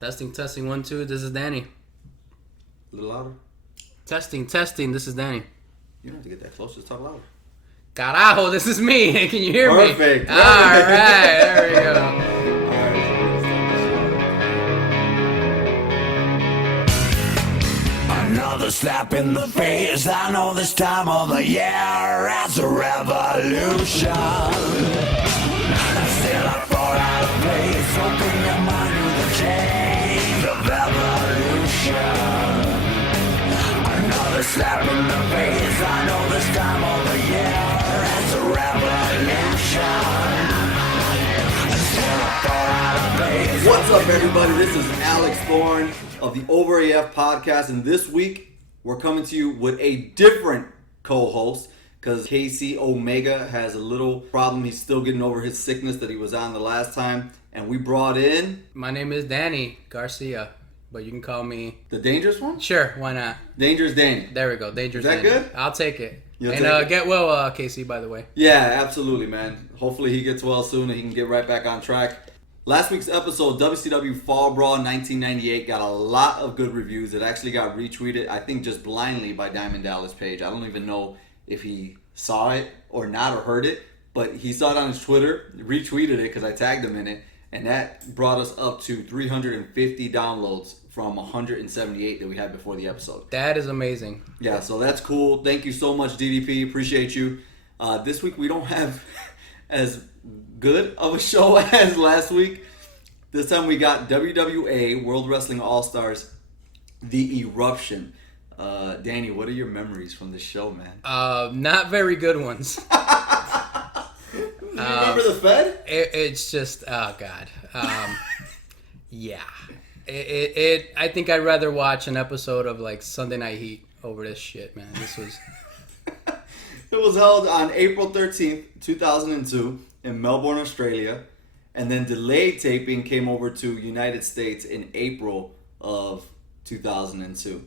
Testing, testing, 1, 2. This is Danny. A little louder. Testing. This is Danny. You don't have to get that close. Just talk louder. Carajo, this is me. Can you hear me? Perfect. All right, there we go. Another slap in the face. I know this time of the year it's a revolution. Still I fall out of place. Open your mind to the change of evolution. Another slap in the face. I know this time of the year it's a revolution. Still I fall out of place. What's up, everybody? This is Alex Thorn of the Over AF podcast, and this week we're coming to you with a different co-host because KC Omega has a little problem. He's still getting over his sickness that he was on the last time, and we brought in My name is Danny Garcia, but you can call me... the dangerous one? Sure, why not? Dangerous Danny. There we go, Dangerous Is that Danny. good? I'll take it. You'll and take it. get well, KC, by the way. Yeah, absolutely, man. Hopefully he gets well soon and he can get right back on track. Last week's episode, WCW Fall Brawl 1998, got a lot of good reviews. It actually got retweeted, I think just blindly, by Diamond Dallas Page. I don't even know if he saw it or not or heard it, but he saw it on his Twitter, retweeted it because I tagged him in it, and that brought us up to 350 downloads from 178 that we had before the episode. That is amazing. Yeah, so that's cool. Thank you so much, DDP. Appreciate you. This week we don't have as good of a show as last week. This time we got WWA World Wrestling All-Stars, The Eruption. Danny, what are your memories from this show, man? Not very good ones. You remember the Fed? It's just, oh God. Yeah. I think I'd rather watch an episode of like Sunday Night Heat over this shit, man. This was... It was held on April 13th, 2002 in Melbourne, Australia. And then delayed taping came over to United States in April of 2002.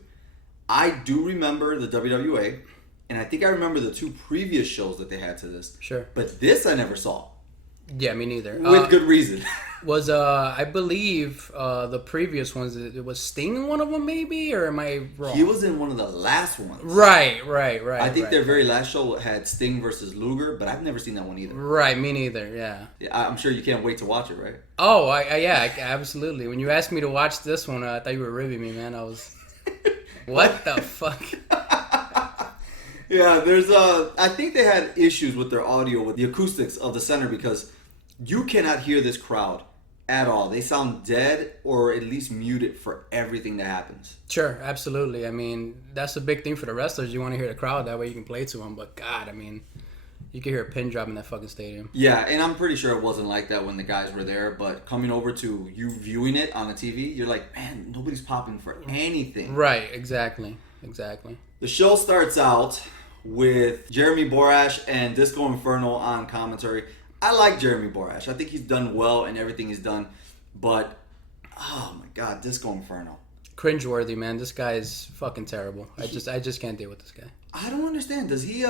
I do remember the WWA, and I think I remember the two previous shows that they had to this. Sure. But this I never saw. Yeah, me neither. With good reason. Was I believe the previous ones, it was Sting in one of them maybe, or am I wrong? He was in one of the last ones. Right. I think their very last show had Sting versus Luger, but I've never seen that one either. Right, me neither, yeah. I'm sure you can't wait to watch it, right? Oh, absolutely. When you asked me to watch this one, I thought you were ribbing me, man. I was... What the fuck? Yeah, there's I think they had issues with their audio, with the acoustics of the center, because you cannot hear this crowd at all. They sound dead or at least muted for everything that happens. Sure, absolutely. I mean, that's a big thing for the wrestlers. You want to hear the crowd, that way you can play to them. But God, I mean, you can hear a pin drop in that fucking stadium. Yeah, and I'm pretty sure it wasn't like that when the guys were there, but coming over to you viewing it on the TV, you're like, man, nobody's popping for anything. Right, exactly. The show starts out with Jeremy Borash and Disco Inferno on commentary. I like Jeremy Borash. I think he's done well in everything he's done, but oh my God, Disco Inferno. Cringeworthy, man. This guy is fucking terrible. I just can't deal with this guy. I don't understand. Does he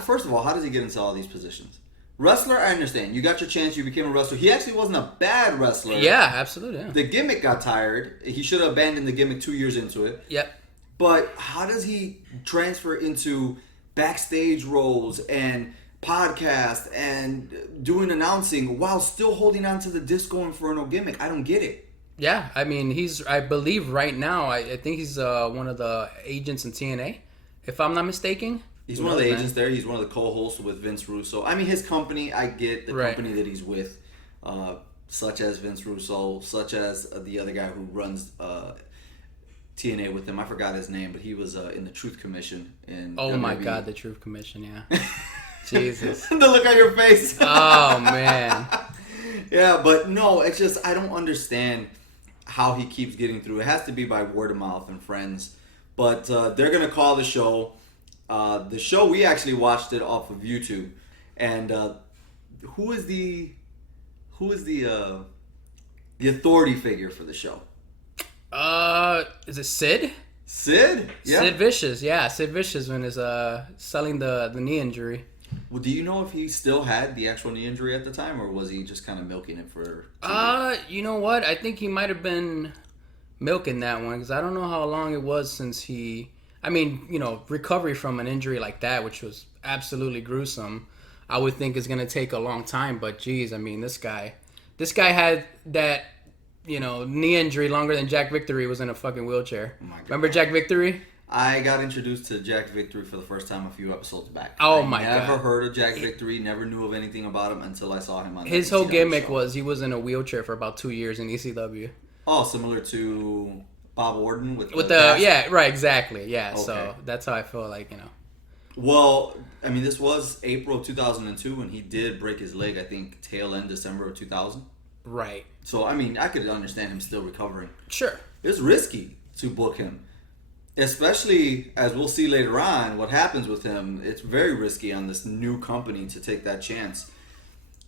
first of all, how does he get into all these positions? Wrestler, I understand. You got your chance. You became a wrestler. He actually wasn't a bad wrestler. Yeah, absolutely. Yeah. The gimmick got tired. He should have abandoned the gimmick 2 years into it. Yep. But how does he transfer into backstage roles and podcast and doing announcing while still holding on to the Disco Inferno gimmick? I don't get it. Yeah, I mean, I believe right now, I think he's one of the agents in TNA, if I'm not mistaken. He's one of the agents there. He's one of the co-hosts with Vince Russo. I mean, his company, I get the company that he's with, such as Vince Russo, such as the other guy who runs TNA with him. I forgot his name, but he was in the Truth Commission. Oh WWE. my God, the Truth Commission, yeah. Jesus. The look on your face. Oh, man. Yeah, but no, it's just, I don't understand how he keeps getting through. It has to be by word of mouth and friends. But they're going to call the show. The show, we actually watched it off of YouTube. And who is the authority figure for the show? Is it Sid? Sid? Yeah. Sid Vicious, yeah. Sid Vicious when he's selling the knee injury. Well, do you know if he still had the actual knee injury at the time, or was he just kind of milking it for? You know what? I think he might have been milking that one because I don't know how long it was since he. I mean, recovery from an injury like that, which was absolutely gruesome, I would think is going to take a long time. But geez, I mean, this guy had that, knee injury longer than Jack Victory was in a fucking wheelchair. Oh my God. Remember Jack Victory? I got introduced to Jack Victory for the first time a few episodes back. Oh I my God! Never heard of Jack Victory. Never knew of anything about him until I saw him on. His whole gimmick was he was in a wheelchair for about 2 years in ECW. Oh, similar to Bob Orton with the cast? Yeah, right, exactly, yeah. Okay. So that's how I feel like. Well, I mean, this was April of 2002 when he did break his leg. I think tail end December of 2000. Right. So I mean, I could understand him still recovering. Sure. It's risky to book him. Especially, as we'll see later on, what happens with him, it's very risky on this new company to take that chance.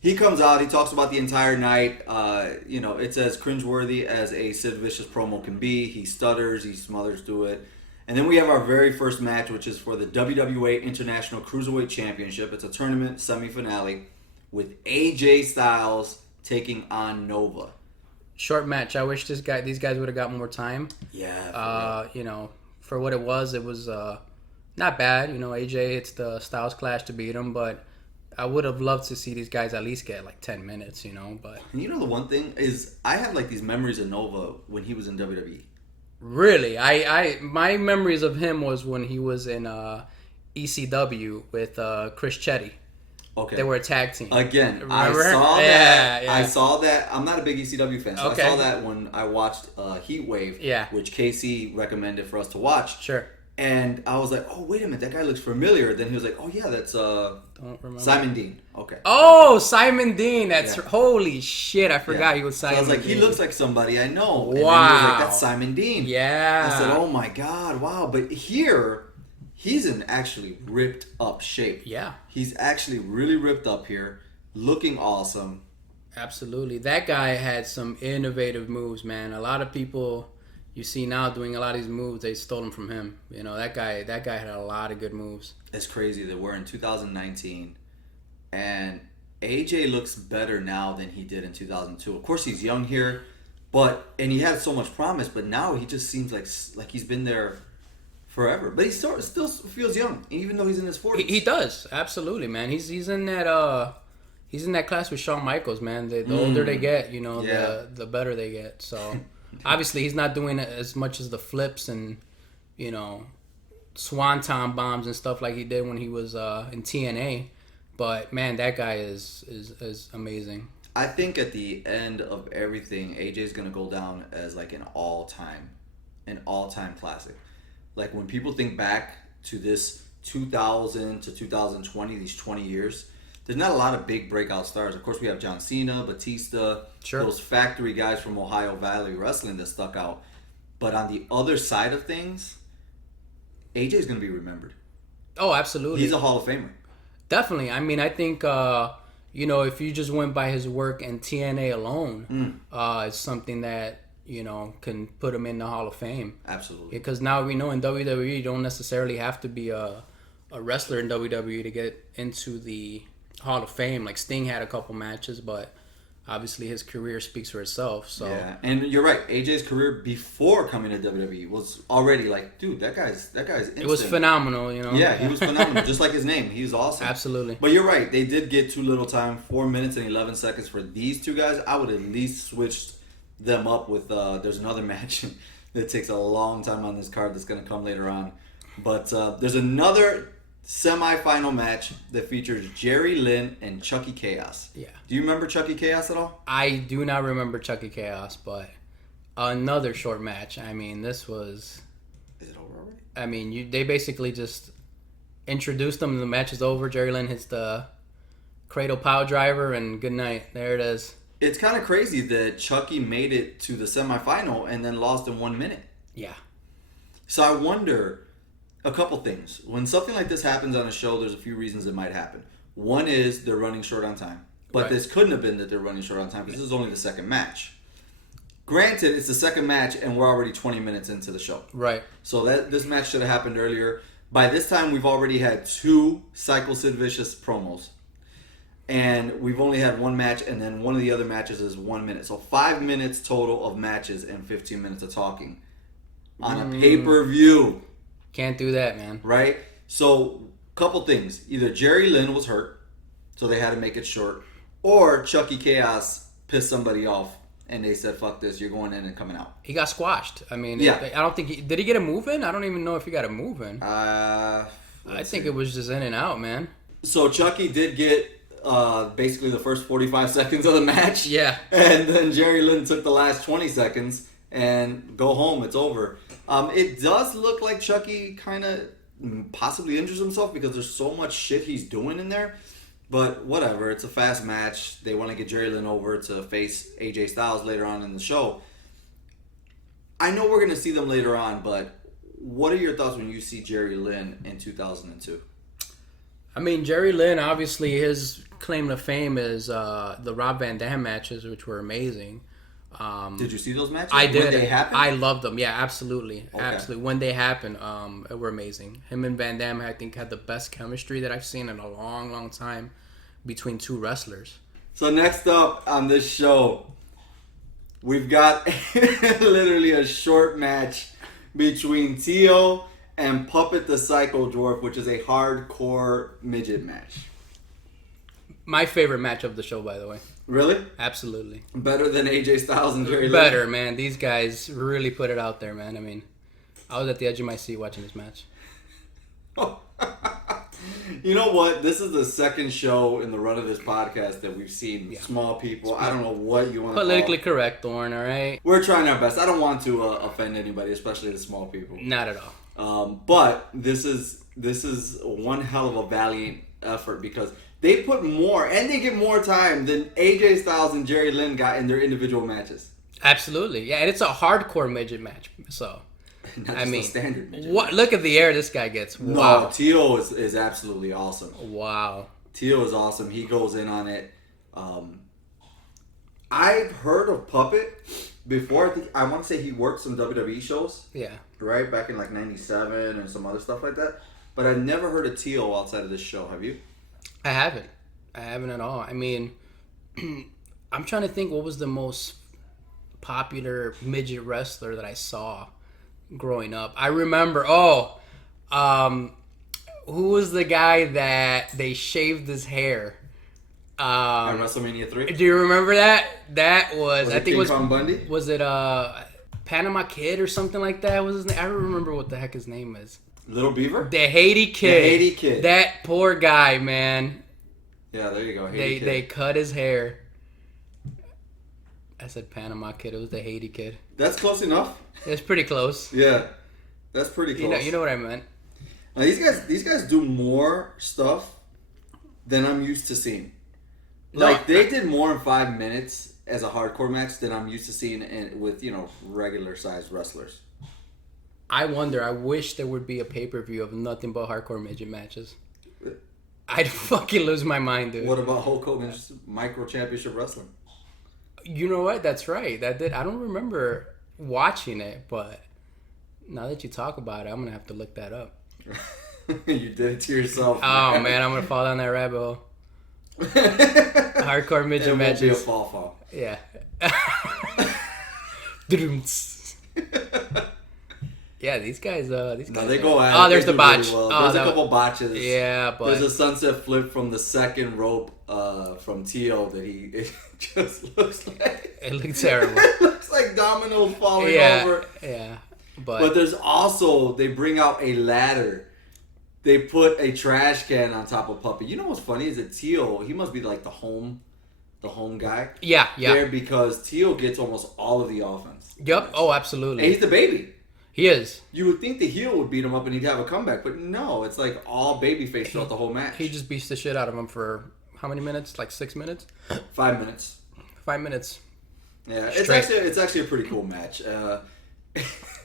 He comes out, he talks about the entire night. It's as cringeworthy as a Sid Vicious promo can be. He stutters, he smothers through it. And then we have our very first match, which is for the WWA International Cruiserweight Championship. It's a tournament semi-finale with AJ Styles taking on Nova. Short match. I wish these guys would have got more time. Yeah. For what it was not bad. AJ hits the Styles Clash to beat him, but I would have loved to see these guys at least get like 10 minutes, But the one thing is, I have like these memories of Nova when he was in WWE. Really, my memories of him was when he was in ECW with Chris Chetty. Okay. They were a tag team. Again, Remember? I saw that. Yeah. I saw that. I'm not a big ECW fan, so okay. I saw that when I watched Heat Wave, which Casey recommended for us to watch. Sure. And I was like, oh, wait a minute, that guy looks familiar. Then he was like, oh, yeah, that's Don't remember. Simon Dean. Okay. Oh, Simon Dean. That's holy shit. I forgot he was Simon Dean. So I was like, he looks like somebody I know. Wow. And then he was like, that's Simon Dean. Yeah. I said, oh, my God, wow. But here, he's in actually ripped up shape. Yeah. He's actually really ripped up here, looking awesome. Absolutely. That guy had some innovative moves, man. A lot of people you see now doing a lot of these moves, they stole them from him. That guy had a lot of good moves. It's crazy that we're in 2019 and AJ looks better now than he did in 2002. Of course, he's young here, and he had so much promise, but now he just seems like he's been there forever. But he still feels young, even though he's in his 40s. He does, absolutely, man. He's in that class with Shawn Michaels, man. The older they get, the better they get. So obviously he's not doing as much as the flips and swanton bombs and stuff like he did when he was in TNA. But man, that guy is amazing. I think at the end of everything, AJ's gonna go down as like an all-time classic. Like when people think back to this 2000 to 2020, these 20 years, there's not a lot of big breakout stars. Of course, we have John Cena, Batista, those factory guys from Ohio Valley Wrestling that stuck out. But on the other side of things, AJ's going to be remembered. Oh, absolutely. He's a Hall of Famer. Definitely. I mean, I think, if you just went by his work in TNA alone, it's something that, can put him in the Hall of Fame. Absolutely. Because now we know in WWE, you don't necessarily have to be a wrestler in WWE to get into the Hall of Fame. Like Sting had a couple matches, but obviously his career speaks for itself. So yeah, and you're right. AJ's career before coming to WWE was already like, dude, that guy's instant. It was phenomenal, Yeah, he was phenomenal. Just like his name, he was awesome. Absolutely. But you're right. They did get too little time. 4 minutes and 11 seconds for these two guys. I would at least switched them up with. There's another match that takes a long time on this card that's going to come later on. But there's another semi-final match that features Jerry Lynn and Chucky Chaos. Yeah. Do you remember Chucky Chaos at all? I do not remember Chucky Chaos, but another short match. I mean, this was... Is it over already? I mean, they basically just introduced them and the match is over. Jerry Lynn hits the cradle power driver and good night. There it is. It's kind of crazy that Chucky made it to the semi-final and then lost in 1 minute. Yeah. So I wonder... a couple things. When something like this happens on a show, there's a few reasons it might happen. One is they're running short on time. But this couldn't have been that they're running short on time because this is only the second match. Granted, it's the second match and we're already 20 minutes into the show. Right. So this match should have happened earlier. By this time, we've already had 2 Psycho Sid Vicious promos. And we've only had 1 match, and then one of the other matches is 1 minute. So 5 minutes total of matches and 15 minutes of talking on a pay-per-view. Can't do that, man. Right? So, couple things. Either Jerry Lynn was hurt, so they had to make it short, or Chucky Chaos pissed somebody off, and they said, fuck this, you're going in and coming out. He got squashed. I mean, yeah. I don't think did he get a move in? I don't even know if he got a move in. I think it was just in and out, man. So Chucky did get basically the first 45 seconds of the match. Yeah. And then Jerry Lynn took the last 20 seconds and go home. It's over. It does look like Chucky kind of possibly injures himself because there's so much shit he's doing in there. But whatever. It's a fast match. They want to get Jerry Lynn over to face AJ Styles later on in the show. I know we're going to see them later on, but what are your thoughts when you see Jerry Lynn in 2002? I mean, Jerry Lynn, obviously, his claim to fame is the Rob Van Dam matches, which were amazing. Did you see those matches? I did. When they happened? I loved them. Yeah, absolutely. Okay. Absolutely. When they happened, they were amazing. Him and Van Dam, I think, had the best chemistry that I've seen in a long, long time between 2 wrestlers. So next up on this show, we've got literally a short match between Tio and Puppet the Psycho Dwarf, which is a hardcore midget match. My favorite match of the show, by the way. Really? Absolutely. Better than AJ Styles and Jerry Lynn? Better, man. These guys really put it out there, man. I mean, I was at the edge of my seat watching this match. You know what? This is the second show in the run of this podcast that we've seen small people. I don't know what you want to Politically correct, Thorn, all right? We're trying our best. I don't want to offend anybody, especially the small people. Not at all. But this is one hell of a valiant effort because they put more and they get more time than AJ Styles and Jerry Lynn got in their individual matches. Absolutely. Yeah, and it's a hardcore midget match. So, Not just a standard midget what? match. Look at the air this guy gets. Wow. No, Tio is absolutely awesome. Wow. Tio is awesome. He goes in on it. I've heard of Puppet before. I want to say he worked some WWE shows. Yeah. Right? Back in like 97 and some other stuff like that. But I've never heard of Tio outside of this show. Have you? I haven't at all. I mean, I'm trying to think what was the most popular midget wrestler that I saw growing up. I remember, who was the guy that they shaved his hair? At WrestleMania 3? Do you remember that? That was I think King was Kong Bundy? Was it Panama Kid or something like that? Was his name? I don't remember what the heck his name is. Little Beaver? The Haiti Kid. The Haiti Kid. That poor guy, man. Yeah, there you go. They cut his hair. I said Panama Kid. It was the Haiti Kid. That's close enough. It's pretty close. Yeah, that's pretty close. You know what I meant. Now, these guys do more stuff than I'm used to seeing. Like they did more in 5 minutes as a hardcore match than I'm used to seeing with regular sized wrestlers. I wonder. I wish there would be a pay-per-view of nothing but hardcore midget matches. I'd fucking lose my mind, dude. What about Hulk Hogan's Micro Championship Wrestling? You know what? That's right. I don't remember watching it, but now that you talk about it, I'm gonna have to look that up. You did it to yourself. Oh man, I'm gonna fall down that rabbit hole. Hardcore midget matches. It won't be a fall. Yeah. Yeah, these guys. No, they go at it. Oh, there's the botch. Really well. There's a couple botches. Yeah, but there's a sunset flip from the second rope from Tio that it just looks like. It looks terrible. It looks like dominoes falling over. Yeah, but there's also they bring out a ladder. They put a trash can on top of Puppet. You know what's funny is that Tio, he must be like the home guy. Yeah. There because Tio gets almost all of the offense. Yep. Oh, absolutely. And he's the baby. He is. You would think the heel would beat him up and he'd have a comeback, but no, it's like all babyface throughout the whole match. He just beats the shit out of him for how many minutes? Like 6 minutes? 5 minutes. 5 minutes. Yeah, Straight. it's actually a pretty cool match.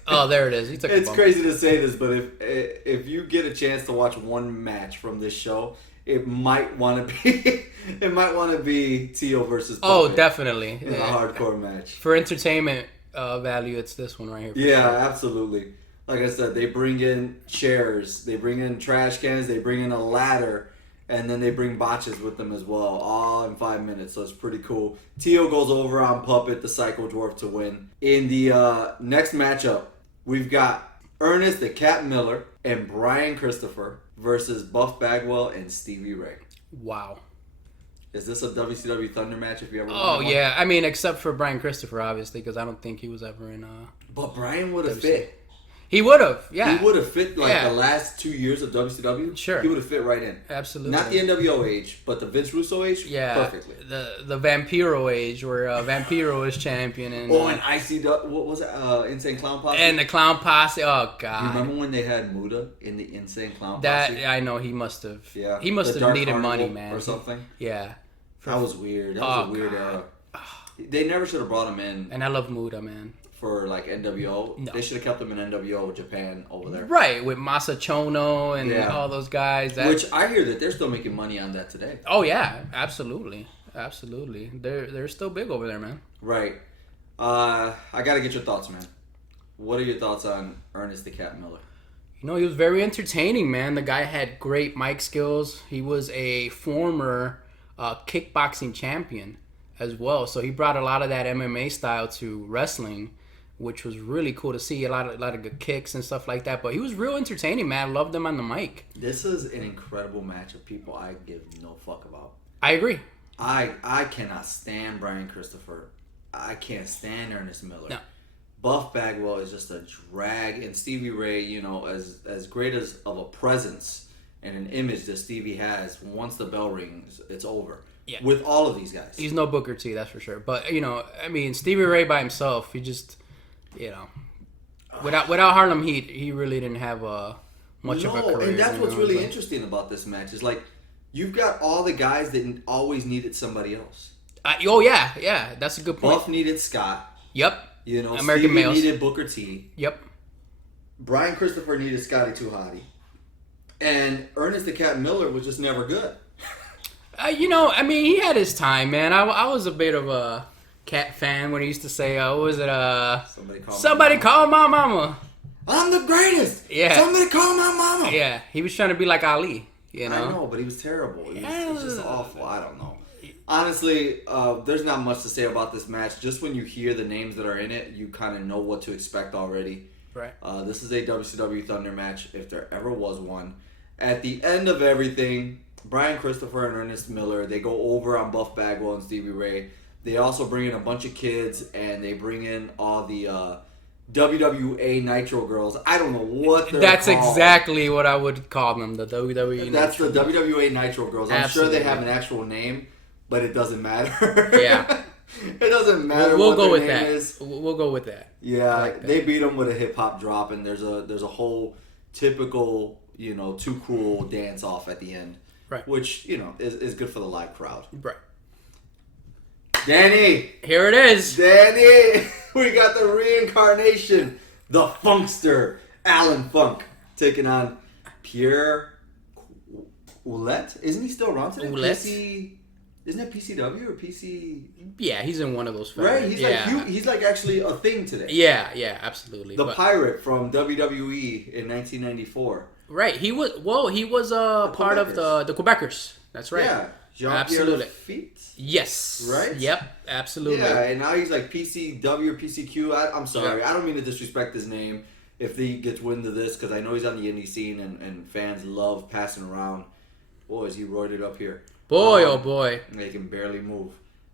Oh, there it is. He took It's a bump. crazy to say this, but if you get a chance to watch one match from this show, it might want to be Tio versus Puppet. Oh, definitely. In a hardcore match. For entertainment value, it's this one right here. Yeah, absolutely. Like I said, they bring in chairs, they bring in trash cans, they bring in a ladder, and then they bring botches with them as well, all in 5 minutes. So it's pretty cool. Tio goes over on Puppet, the Psycho Dwarf, to win. In the next matchup, we've got Ernest the Cat Miller and Brian Christopher versus Buff Bagwell and Stevie Ray. Wow. Is this a WCW Thunder match if you ever Oh, wanted one? yeah. I mean, except for Brian Christopher, obviously, because I don't think he was ever in... But Brian would have fit. He would have, yeah. He would have fit the last 2 years of WCW. Sure. He would have fit right in. Absolutely. Not the NWO age, but the Vince Russo age. Yeah. Perfectly. The Vampiro age, where Vampiro was champion. And, and ICW, what was it? Insane Clown Posse? And the Clown Posse. Oh, God. You remember when they had Muda in the Insane Clown Posse? That, I know, he must have. Yeah. He must have needed money, man. Or something? Yeah. That was weird. That was a weird era. They never should have brought him in. And I love Muda, man. For like NWO. No. They should have kept him in NWO Japan over there. Right, with Masa Chono and all those guys. Which I hear that they're still making money on that today. Oh, yeah. Absolutely. Absolutely. They're still big over there, man. Right. I got to get your thoughts, man. What are your thoughts on Ernest the Cat Miller? You know, he was very entertaining, man. The guy had great mic skills. He was a former kickboxing champion as well. So he brought a lot of that MMA style to wrestling, which was really cool to see. A lot of good kicks and stuff like that. But he was real entertaining, man. Loved him on the mic. This is an incredible match of people I give no fuck about. I agree. I cannot stand Brian Christopher. I can't stand Ernest Miller. No. Buff Bagwell is just a drag, and Stevie Ray, you know, as great as of a presence and an image that Stevie has, once the bell rings, it's over. Yeah. With all of these guys. He's no Booker T, that's for sure. But, you know, I mean, Stevie Ray by himself, he just, you know, without Harlem Heat, he really didn't have much of a career. And that's what's really interesting about this match is like, you've got all the guys that always needed somebody else. Yeah, that's a good point. Buff needed Scott. Yep. You know, American Stevie males. needed Booker T. Yep. Brian Christopher needed Scotty Too Hottie. And Ernest the Cat Miller was just never good. You know, I mean, he had his time, man. I was a bit of a Cat fan when he used to say, what was it? Somebody call my mama. I'm the greatest. Yeah. Somebody call my mama. Yeah, he was trying to be like Ali, you know? I know, but he was terrible. It was just awful. I don't know. Honestly, there's not much to say about this match. Just when you hear the names that are in it, you kind of know what to expect already. Right. This is a WCW Thunder match, if there ever was one. At the end of everything, Brian Christopher and Ernest Miller, they go over on Buff Bagwell and Stevie Ray. They also bring in a bunch of kids, and they bring in all the WWA Nitro girls. I don't know what they're That's called. exactly what I would call them, the WWE That's Nitro. the WWA Nitro girls. I'm Absolutely. sure they have an actual name, but it doesn't matter. Yeah. It doesn't matter We'll what go their with name that. is. We'll go with that. Yeah, like that. they beat them with a hip hop drop, and there's a whole typical, you know, Too Cool dance off at the end, Right. which, you know, is good for the live crowd. Right. Danny, Here it is. Danny, we got the reincarnation, the Funkster, Alan Funk, taking on Pierre Ouellette. Isn't he still around today? Ouellette? Isn't it PCW or PC? Yeah, he's in one of those. Right, he's yeah. he's like actually a thing today. Yeah, absolutely. The Pirate from WWE in 1994. Right, he was part of the Quebecers. That's right. Yeah, Jean-Pierre Absolutely. Lafitte. Yes. Right? Yep, absolutely. Yeah, and now he's like PCW or PCQ. I'm sorry, I don't mean to disrespect his name if he gets wind of this, because I know he's on the indie scene and fans love passing around. Boy, is he roided up here. Boy, oh boy. He can barely move.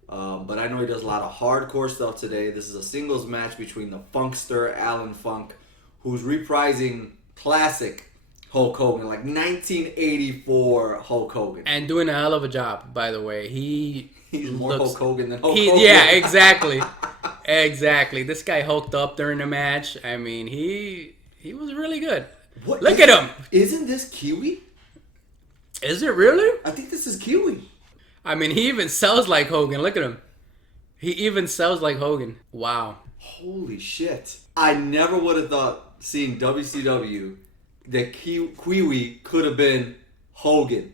But I know he does a lot of hardcore stuff today. This is a singles match between the Funkster, Alan Funk, who's reprising classic Hulk Hogan, like 1984 Hulk Hogan. And doing a hell of a job, by the way. He's more Hulk Hogan than Hulk Hogan. Yeah, exactly. Exactly. This guy hulked up during the match. I mean, he was really good. Look at him. Isn't this Kiwi? Is it really? I think this is Kiwi. I mean, he even sells like Hogan. Look at him. He even sells like Hogan. Wow. Holy shit. I never would have thought, seeing WCW, that Kiwi could have been Hogan.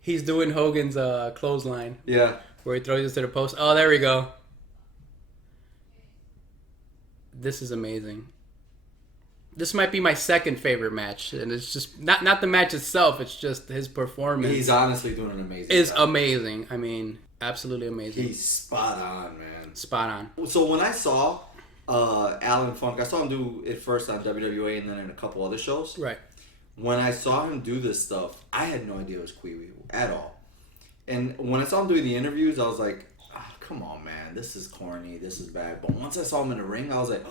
He's doing Hogan's clothesline. Yeah. Where he throws it to the post. Oh, there we go. This is amazing. This might be my second favorite match, and it's just not the match itself. It's just his performance. He's honestly doing an amazing. Is job. amazing. I mean, absolutely amazing. He's spot on, man. Spot on. So when I saw Alan Funk, I saw him do it first on WWA and then in a couple other shows. Right. When I saw him do this stuff, I had no idea it was Kiwi at all. And when I saw him doing the interviews, I was like, come on, man, this is corny, this is bad. But once I saw him in the ring, I was like,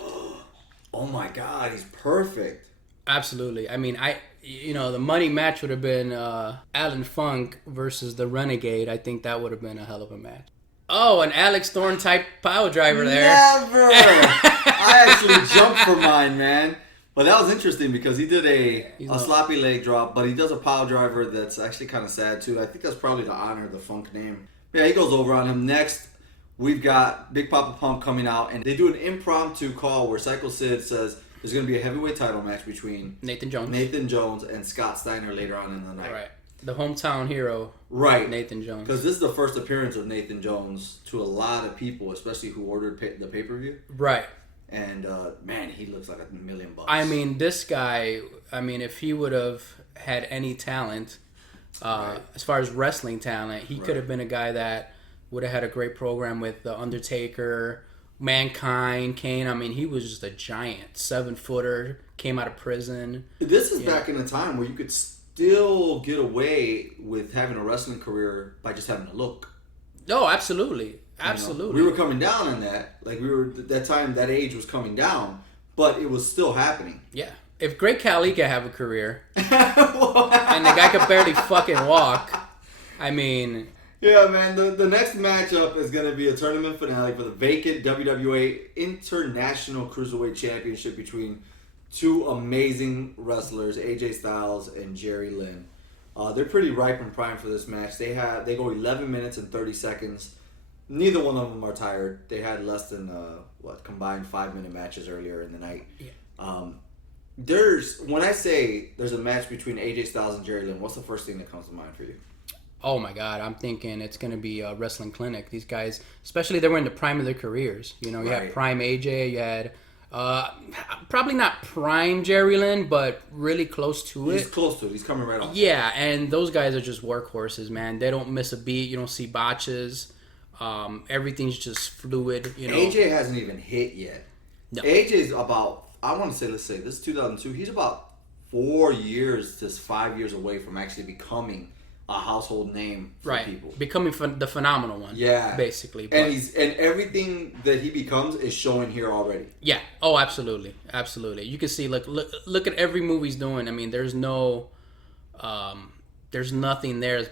oh my God, he's perfect. Absolutely. I mean, the money match would have been Alan Funk versus the Renegade. I think that would have been a hell of a match. Oh, an Alex Thorn type pile driver there. Never. I actually jumped for mine, man. But that was interesting because he did a sloppy leg drop, but he does a pile driver that's actually kind of sad too. I think that's probably to honor the Funk name. Yeah, he goes over on him. Next, we've got Big Papa Pump coming out, and they do an impromptu call where Psycho Sid says there's going to be a heavyweight title match between Nathan Jones and Scott Steiner later on in the night. Right. The hometown hero. Right. Nathan Jones. Because this is the first appearance of Nathan Jones to a lot of people, especially who ordered the pay-per-view. Right. And, man, he looks like $1 million. I mean, this guy, if he would have had any talent, as far as wrestling talent, he could have been a guy that would have had a great program with The Undertaker, Mankind, Kane. I mean, he was just a giant 7-footer, came out of prison. This is back in a time where you could still get away with having a wrestling career by just having a look. Oh, absolutely. Absolutely. We were coming down on that. Like, that age was coming down, but it was still happening. Yeah. If Great Khali could have a career, and the guy could barely fucking walk, I mean... Yeah, man. The next matchup is going to be a tournament finale for the vacant WWA International Cruiserweight Championship between two amazing wrestlers, AJ Styles and Jerry Lynn. They're pretty ripe and primed for this match. They go 11 minutes and 30 seconds. Neither one of them are tired. They had less than combined 5-minute matches earlier in the night. Yeah. When I say there's a match between AJ Styles and Jerry Lynn, what's the first thing that comes to mind for you? Oh my God, I'm thinking it's going to be a wrestling clinic. These guys, especially they were in the prime of their careers. You had prime AJ, you had probably not prime Jerry Lynn, but really close to it. He's close to it. He's coming right on. Yeah, and those guys are just workhorses, man. They don't miss a beat. You don't see botches. Everything's just fluid. AJ hasn't even hit yet. No. AJ's about, let's say this is 2002. He's about 4 years to 5 years away from actually becoming a household name for people. Becoming the phenomenal one. Yeah. Basically. But. And everything that he becomes is showing here already. Yeah. Oh, absolutely. Absolutely. You can see, look at every move he's doing. I mean, there's nothing there.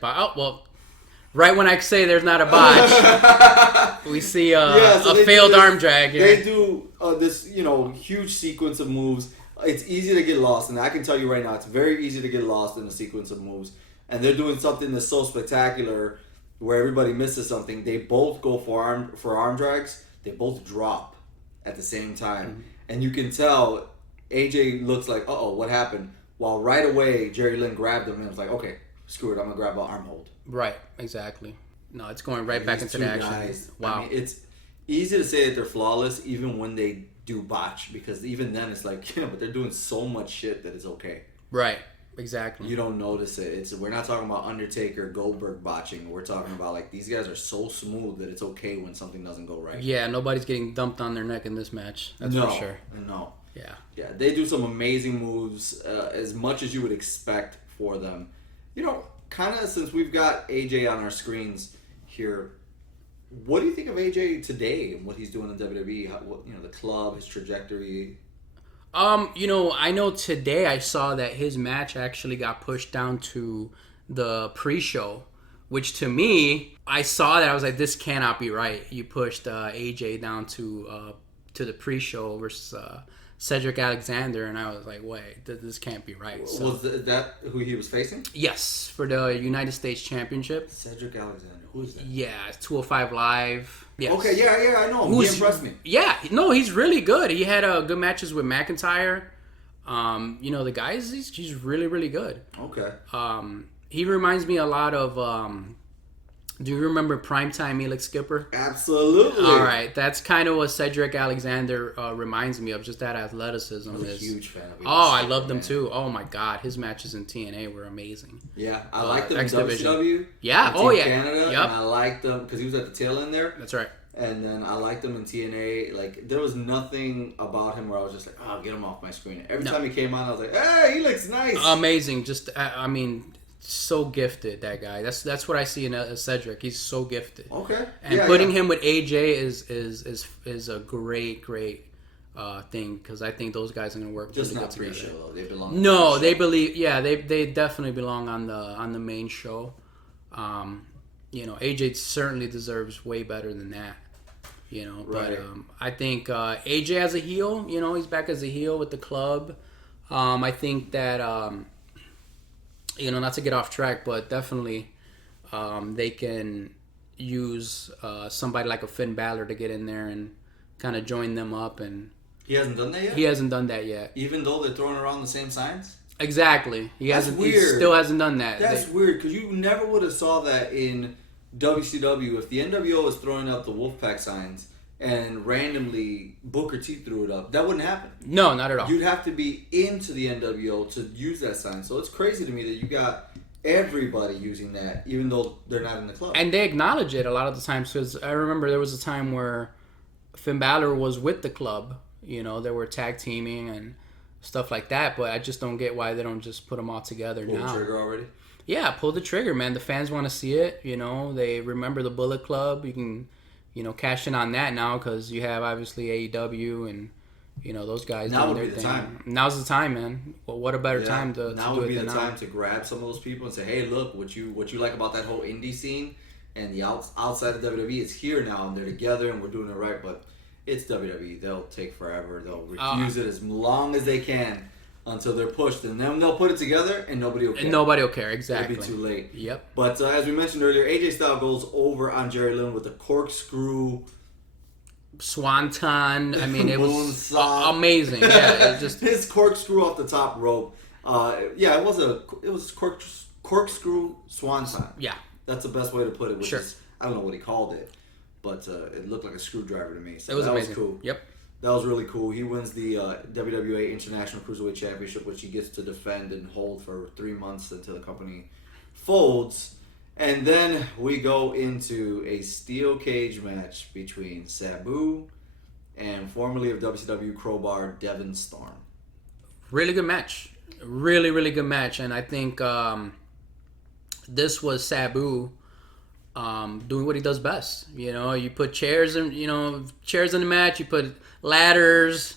Right when I say there's not a botch, we see a failed arm drag here. They do this, huge sequence of moves. It's easy to get lost, and I can tell you right now, it's very easy to get lost in a sequence of moves. And they're doing something that's so spectacular where everybody misses something. They both go for arm drags. They both drop at the same time. Mm-hmm. And you can tell AJ looks like, uh-oh, what happened? While right away, Jerry Lynn grabbed him and was like, okay, screw it, I'm going to grab an arm hold. Right, exactly. No, it's going right back into the action. Guys, wow. I mean, it's easy to say that they're flawless even when they do botch, because even then it's like, but they're doing so much shit that it's okay. Right. Exactly. You don't notice it. We're not talking about Undertaker, Goldberg botching. We're talking about these guys are so smooth that it's okay when something doesn't go right. Yeah, nobody's getting dumped on their neck in this match. That's for sure. No. Yeah. Yeah, they do some amazing moves, as much as you would expect for them. Kind of since we've got AJ on our screens here, what do you think of AJ today and what he's doing in WWE? The club, his trajectory. I know today I saw that his match actually got pushed down to the pre-show, which to me, I saw that I was like, this cannot be right. You pushed AJ down to the pre-show versus Cedric Alexander, and I was like, wait, this can't be right. So, was that who he was facing? Yes, for the United States Championship. Cedric Alexander, who is that? Yeah, 205 Live. Yes. Okay, yeah, I know him. He impressed me. Yeah, no, he's really good. He had good matches with McIntyre. The guys, he's really, really good. Okay. He reminds me a lot of Do you remember Primetime Elix Skipper? Absolutely. All right, that's kind of what Cedric Alexander reminds me of, just that athleticism. I'm a huge fan of him. Oh, I love them too. Oh my God, his matches in TNA were amazing. Yeah, I liked them in X Division. WCW. Yeah, Team yeah. Canada, Yep. and I liked them because he was at the tail end there. That's right. And then I liked him in TNA. Like, there was nothing about him where I was just like, oh, get him off my screen. Every time he came on, I was like, hey, he looks nice. Amazing. Just, I mean, so gifted, that guy. That's what I see in Cedric. He's so gifted. Okay. And putting him with AJ is a great thing, because I think those guys are going to work just really not good together. pre-show, though. They belong. No, they believe. Yeah, they definitely belong on the main show. AJ certainly deserves way better than that. Right. But I think AJ as a heel, he's back as a heel with the club. I think that not to get off track, but definitely they can use somebody like a Finn Balor to get in there and kind of join them up. And he hasn't done that yet? He hasn't done that yet. Even though they're throwing around the same signs? Exactly. He weird. He still hasn't done that. That's weird, because you never would have saw that in WCW. If the NWO was throwing up the Wolfpack signs and randomly Booker T threw it up, that wouldn't happen. No, not at all. You'd have to be into the NWO to use that sign. So it's crazy to me that you got everybody using that, even though they're not in the club. And they acknowledge it a lot of the times, because I remember there was a time where Finn Balor was with the club. They were tag teaming and stuff like that, but I just don't get why they don't just put them all together now. Pull the trigger already? Yeah, pull the trigger, man. The fans want to see it. They remember the Bullet Club. You can, cash in on that now, because you have obviously AEW and those guys now doing would their be the thing. time. Now's the time, man. Well, what a better time to now do would it be than the now. time to grab some of those people and say, hey, look, what you like about that whole indie scene and the outside of WWE is here now, and they're together and we're doing it right. But it's WWE. They'll take forever. They'll refuse it as long as they can until they're pushed, and then they'll put it together and nobody will care. And nobody will care, exactly. It'll be too late. Yep. But as we mentioned earlier, AJ Styles goes over on Jerry Lynn with a corkscrew Swanton. I mean, it was Moonsault. amazing. Yeah, it just his corkscrew off the top rope. It was corkscrew swanton. Yeah, that's the best way to put it. Which Sure. is, I don't know what he called it, but it looked like a screwdriver to me. So it was that amazing. was cool. Yep. That was really cool. He wins the WWA International Cruiserweight Championship, which he gets to defend and hold for 3 months until the company folds. And then we go into a steel cage match between Sabu and formerly of WCW Crowbar, Devin Storm. Really good match. Really, really good match. And I think this was Sabu doing what he does best. You put chairs in the match. You put ladders,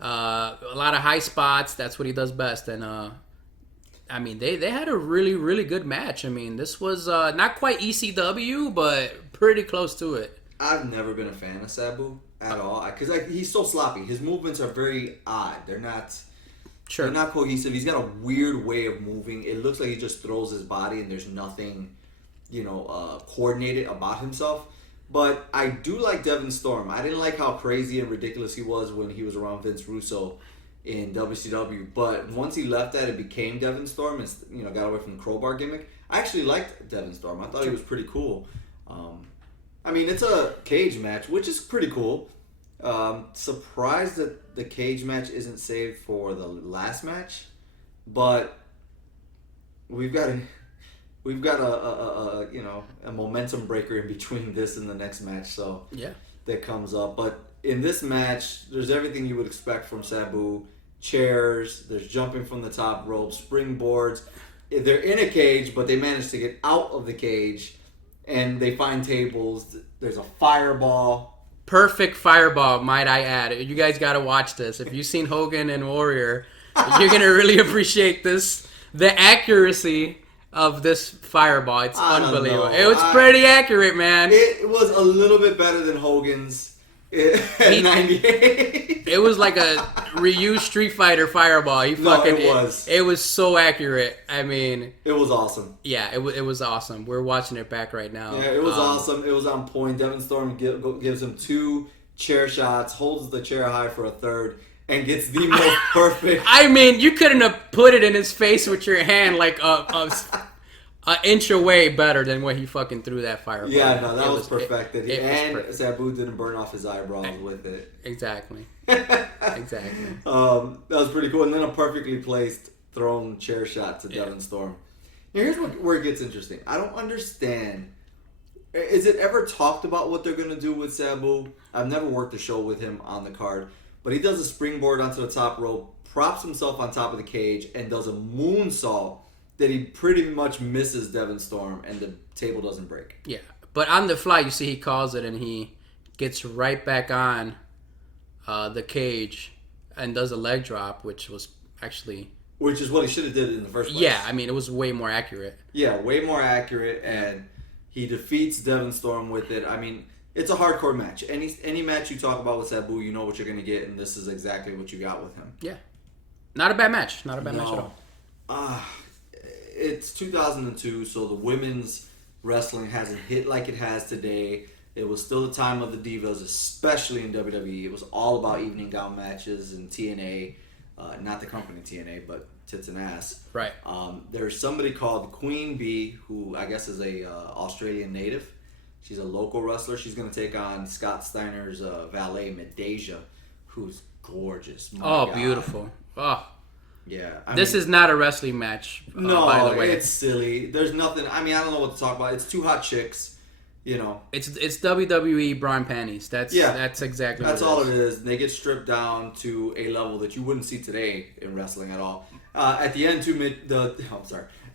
a lot of high spots. That's what he does best. And they had a really, really good match. I mean, this was not quite ECW, but pretty close to it. I've never been a fan of Sabu at all, because he's so sloppy. His movements are very odd. They're not cohesive. He's got a weird way of moving. It looks like he just throws his body and there's nothing, coordinated about himself. But I do like Devin Storm. I didn't like how crazy and ridiculous he was when he was around Vince Russo in WCW. But once he left that and became Devin Storm and got away from the crowbar gimmick, I actually liked Devin Storm. I thought he was pretty cool. It's a cage match, which is pretty cool. Surprised that the cage match isn't saved for the last match, but we've got a momentum breaker in between this and the next match, so yeah, that comes up. But in this match, there's everything you would expect from Sabu. Chairs, there's jumping from the top rope, springboards. They're in a cage, but they manage to get out of the cage, and they find tables. There's a fireball. Perfect fireball, might I add. You guys got to watch this. If you've seen Hogan and Warrior, you're going to really appreciate this. The accuracy of this fireball, it's unbelievable. It was pretty accurate, man. It was a little bit better than Hogan's at 98. It was like a Ryu Street Fighter fireball. It was. It was so accurate. I mean, it was awesome. Yeah, it was awesome. We're watching it back right now. Yeah, it was awesome. It was on point. Devin Storm gives him 2 chair shots, holds the chair high for a third, and gets the most perfect. I mean, you couldn't have put it in his face with your hand like a an inch away better than what he fucking threw that fireball. Yeah, no, that was perfected. It was and Sabu didn't burn off his eyebrows with it. Exactly. Exactly. That was pretty cool. And then a perfectly placed thrown chair shot to Devin Storm. Now, here's where it gets interesting. I don't understand. Is it ever talked about what they're going to do with Sabu? I've never worked a show with him on the card. But he does a springboard onto the top rope, props himself on top of the cage, and does a moonsault that he pretty much misses Devin Storm, and the table doesn't break. Yeah. But on the fly, you see he calls it, and he gets right back on the cage and does a leg drop, which was actually... Which is what he should have did in the first place. Yeah, I mean, it was way more accurate. Yeah, way more accurate, and he defeats Devin Storm with it. I mean, it's a hardcore match. Any match you talk about with Sabu, you know what you're going to get, and this is exactly what you got with him. Yeah. Not a bad match. Not a bad match at all. It's 2002, so the women's wrestling hasn't hit like it has today. It was still the time of the divas, especially in WWE. It was all about evening gown matches and TNA. Not the company TNA, but tits and ass. Right. There's somebody called Queen Bee, who I guess is a Australian native. She's a local wrestler. She's going to take on Scott Steiner's valet, Medeja, who's gorgeous. My God. Beautiful. Oh. Yeah. This is not a wrestling match, no, by the way. It's silly. There's nothing. I mean, I don't know what to talk about. It's two hot chicks, you know. It's WWE bra and panties. That's exactly That's what it all is. it is. They get stripped down to a level that you wouldn't see today in wrestling at all. At the end,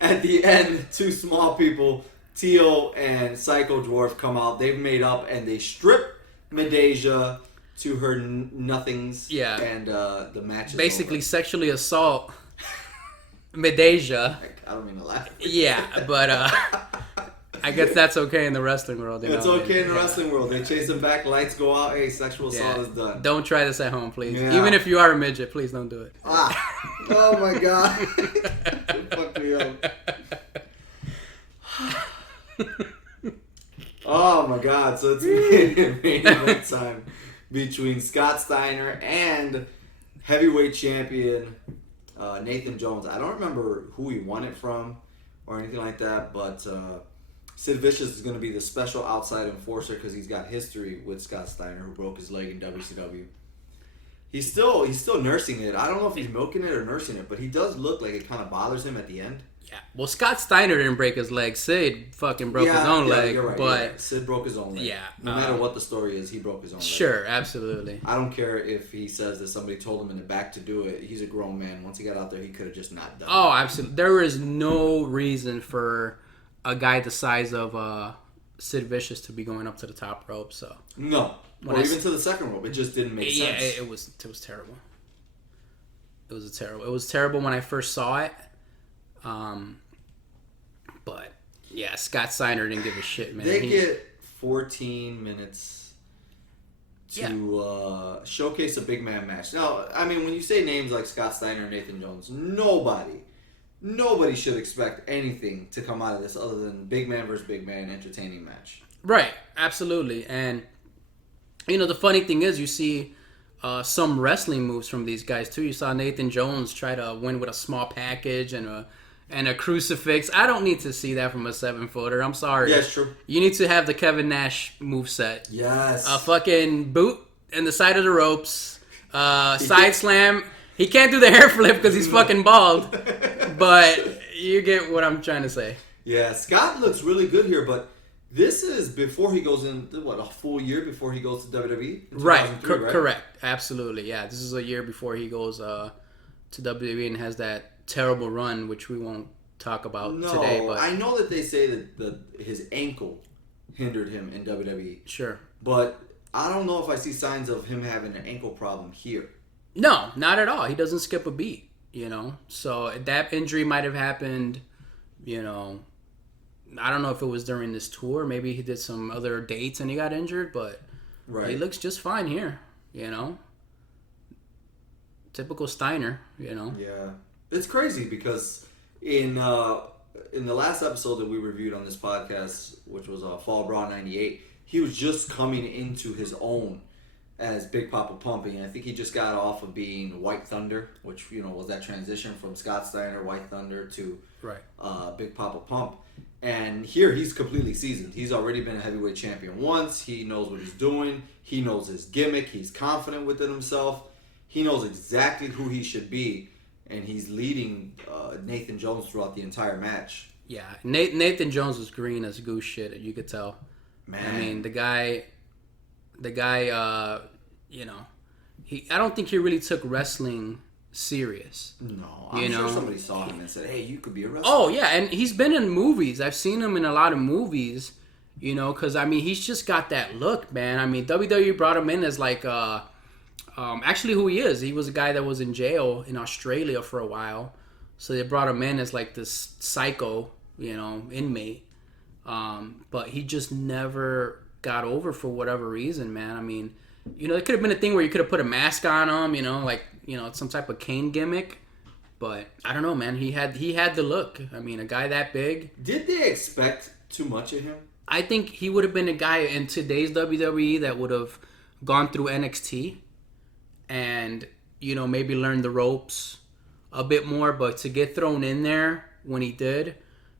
At the end, two small people, Teal and Psycho Dwarf, come out. They've made up and they strip Medeja to her nothings. Yeah. And the match is basically over. Sexually assault Medeja. I don't mean to laugh. Yeah, but I guess that's okay in the wrestling world. You It's know? okay in the wrestling world. They chase them back, lights go out. Hey, sexual assault is done. Don't try this at home, please. Yeah. Even if you are a midget, please don't do it. Oh my God. Fuck me up. Oh my God. So it's main event time between Scott Steiner and heavyweight champion Nathan Jones. I don't remember who he won it from or anything like that, but Sid Vicious is going to be the special outside enforcer because he's got history with Scott Steiner, who broke his leg in WCW. He's still nursing it. I don't know if he's milking it or nursing it, but he does look like it kind of bothers him at the end. Yeah. Well, Scott Steiner didn't break his leg. Sid fucking broke his own leg. You're right, but Sid broke his own leg. Yeah. No matter what the story is, he broke his own leg. Sure, absolutely. I don't care if he says that somebody told him in the back to do it. He's a grown man. Once he got out there, he could have just not done it. Oh, absolutely. There is no reason for a guy the size of Sid Vicious to be going up to the top rope. So no, or even to the second rope. It just didn't make sense. Yeah, it was terrible. It was terrible when I first saw it. But yeah, Scott Steiner didn't give a shit, man. They get 14 minutes to showcase a big man match. Now, I mean, when you say names like Scott Steiner and Nathan Jones, nobody should expect anything to come out of this other than big man versus big man entertaining match. Right, absolutely. And you know, the funny thing is, you see some wrestling moves from these guys too. You saw Nathan Jones try to win with a small package and a crucifix. I don't need to see that from a 7-footer. I'm sorry. Yeah, it's true. You need to have the Kevin Nash moveset. Yes. A fucking boot in the side of the ropes. Side slam. He can't do the hair flip because he's fucking bald. But you get what I'm trying to say. Yeah, Scott looks really good here, but this is before he goes in, a full year before he goes to WWE? Right, right? Correct. Absolutely, yeah. This is a year before he goes to WWE and has that terrible run, which we won't talk about today. But I know that they say that his ankle hindered him in WWE. Sure. But I don't know if I see signs of him having an ankle problem here. No, not at all. He doesn't skip a beat, you know. So that injury might have happened, you know, I don't know if it was during this tour. Maybe he did some other dates and he got injured, but he looks just fine here, you know. Typical Steiner, you know. Yeah. It's crazy because in the last episode that we reviewed on this podcast, which was Fall Brawl 98, he was just coming into his own as Big Papa Pumping. I think he just got off of being White Thunder, which was that transition from Scott Steiner, White Thunder to Big Papa Pump. And here he's completely seasoned. He's already been a heavyweight champion once. He knows what he's doing. He knows his gimmick. He's confident within himself. He knows exactly who he should be, and he's leading Nathan Jones throughout the entire match. Yeah, Nathan Jones was green as goose shit. You could tell. Man, I mean, the guy, I don't think he really took wrestling serious. No, I'm sure somebody saw him and said, "Hey, you could be a wrestler." Oh yeah, and he's been in movies. I've seen him in a lot of movies. Because I mean, he's just got that look, man. I mean, WWE brought him in as like, actually, who he is. He was a guy that was in jail in Australia for a while, so they brought him in as like this psycho, inmate. But he just never got over for whatever reason, man. I mean, it could have been a thing where you could have put a mask on him, some type of Kane gimmick. But I don't know, man. He had the look. I mean, a guy that big. Did they expect too much of him? I think he would have been a guy in today's WWE that would have gone through NXT and, maybe learned the ropes a bit more. But to get thrown in there when he did,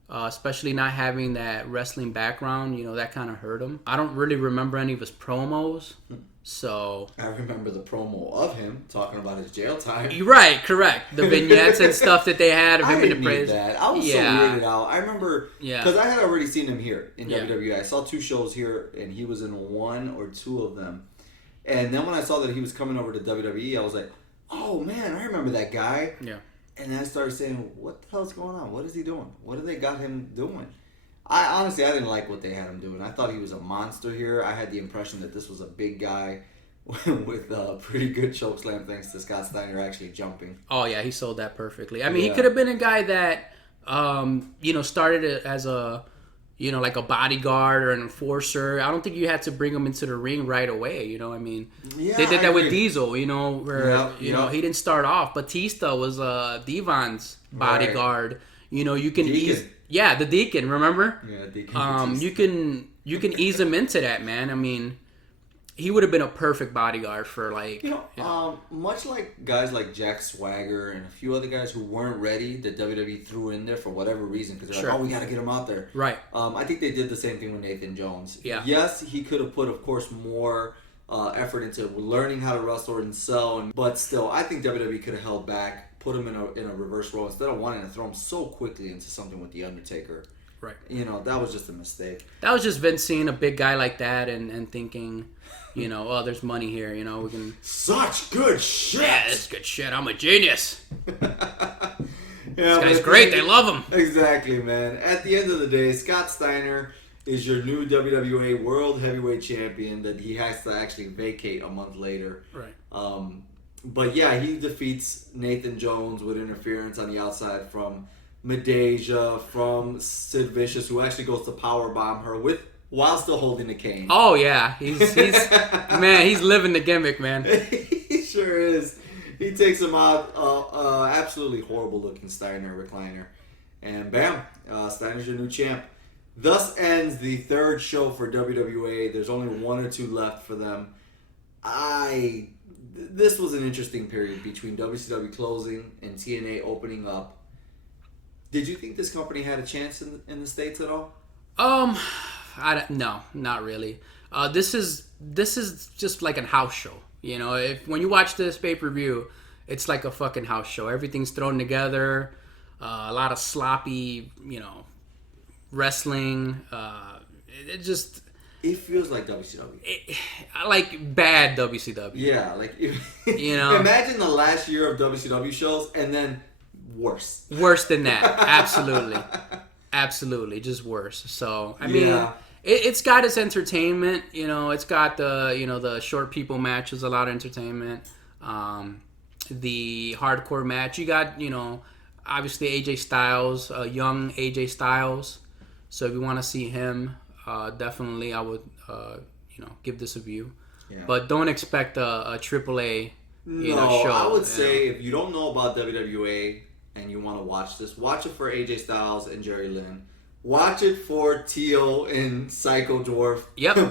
especially not having that wrestling background, that kind of hurt him. I don't really remember any of his promos. So I remember the promo of him talking about his jail time. You're right, correct. The vignettes and stuff that they had of him in the praise. That. I was so weirded out. I remember because I had already seen him here in WWA. I saw 2 shows here, and he was in 1 or 2 of them. And then when I saw that he was coming over to WWE, I was like, "Oh man, I remember that guy." Yeah. And then I started saying, "What the hell's going on? What is he doing? What have they got him doing?" I didn't like what they had him doing. I thought he was a monster here. I had the impression that this was a big guy with a pretty good chokeslam thanks to Scott Steiner actually jumping. Oh, yeah, he sold that perfectly. I mean, he could have been a guy that, started as a, like a bodyguard or an enforcer. I don't think you had to bring him into the ring right away, I mean, they did that with Diesel, where, he didn't start off. Batista was Devon's bodyguard. Right. You can ease... Yeah, the Deacon, remember? Yeah, Deacon. You can ease him into that, man. I mean, he would have been a perfect bodyguard for much like guys like Jack Swagger and a few other guys who weren't ready that WWE threw in there for whatever reason because they're like, we got to get him out there. Right. I think they did the same thing with Nathan Jones. Yeah. Yes, he could have put, of course, more effort into learning how to wrestle and sell, but still, I think WWE could have held back. Put him in a reverse role instead of wanting to throw him so quickly into something with The Undertaker. Right. That was just a mistake. That was just Vince seeing a big guy like that and thinking, there's money here, we can... Such good shit! Yeah, that's good shit. I'm a genius. This guy's great. They love him. Exactly, man. At the end of the day, Scott Steiner is your new WWA World Heavyweight Champion that he has to actually vacate a month later. Right. But yeah, he defeats Nathan Jones with interference on the outside from Medeja, from Sid Vicious, who actually goes to powerbomb her while still holding the cane. Oh yeah, he's man, he's living the gimmick, man. He sure is. He takes him out. Absolutely horrible looking Steiner recliner, and bam, Steiner's your new champ. Thus ends the 3rd show for WWA. There's only 1 or 2 left for them. This was an interesting period between WCW closing and TNA opening up. Did you think this company had a chance in the States at all? No, not really. This is just like a house show. When you watch this pay-per-view, it's like a fucking house show. Everything's thrown together. A lot of sloppy, wrestling. It feels like WCW. Like bad WCW. Yeah, imagine the last year of WCW shows and then worse. Worse than that. Absolutely. Absolutely. Just worse. So, I mean, it's got its entertainment. It's got the short people matches, a lot of entertainment. The hardcore match. You got, obviously AJ Styles, young AJ Styles. So if you want to see him... definitely, I would, give this a view. Yeah. But don't expect a AAA, show. I would say if you don't know about WWA and you want to watch this, watch it for AJ Styles and Jerry Lynn. Watch it for Teal and Psycho Dwarf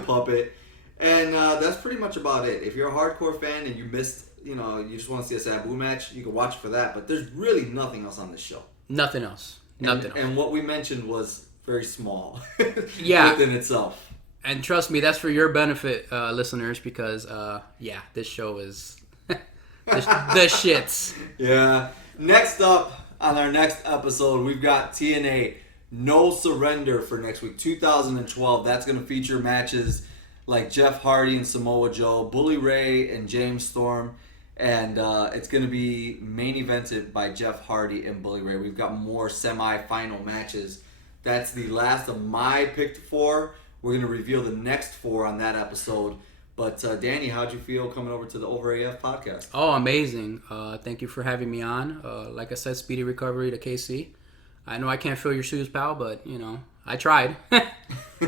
Puppet. And that's pretty much about it. If you're a hardcore fan and you missed, you just want to see a Sabu match, you can watch for that. But there's really nothing else on this show. Nothing else. Nothing else. And what we mentioned was very small. Yeah. Within itself. And trust me, that's for your benefit, listeners, because, this show is the shits. Yeah. Next up on our next episode, we've got TNA No Surrender for next week, 2012. That's going to feature matches like Jeff Hardy and Samoa Joe, Bully Ray and James Storm. And it's going to be main evented by Jeff Hardy and Bully Ray. We've got more semi-final matches. That's the last of my picked 4. We're going to reveal the next 4 on that episode. But Danny, how'd you feel coming over to the Over AF podcast? Oh, amazing. Thank you for having me on. Like I said, speedy recovery to KC. I know I can't fill your shoes, pal, but, I tried.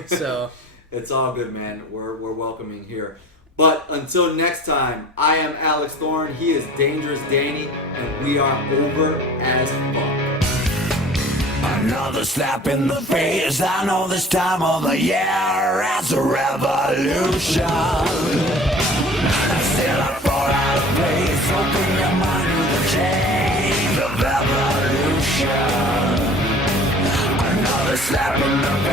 So it's all good, man. We're welcoming here. But until next time, I am Alex Thorn. He is Dangerous Danny, and we are over as fuck. Another slap in the face. I know this time of the year as a revolution. Still I fall out of place. Open your mind to the change of evolution. Another slap in the face.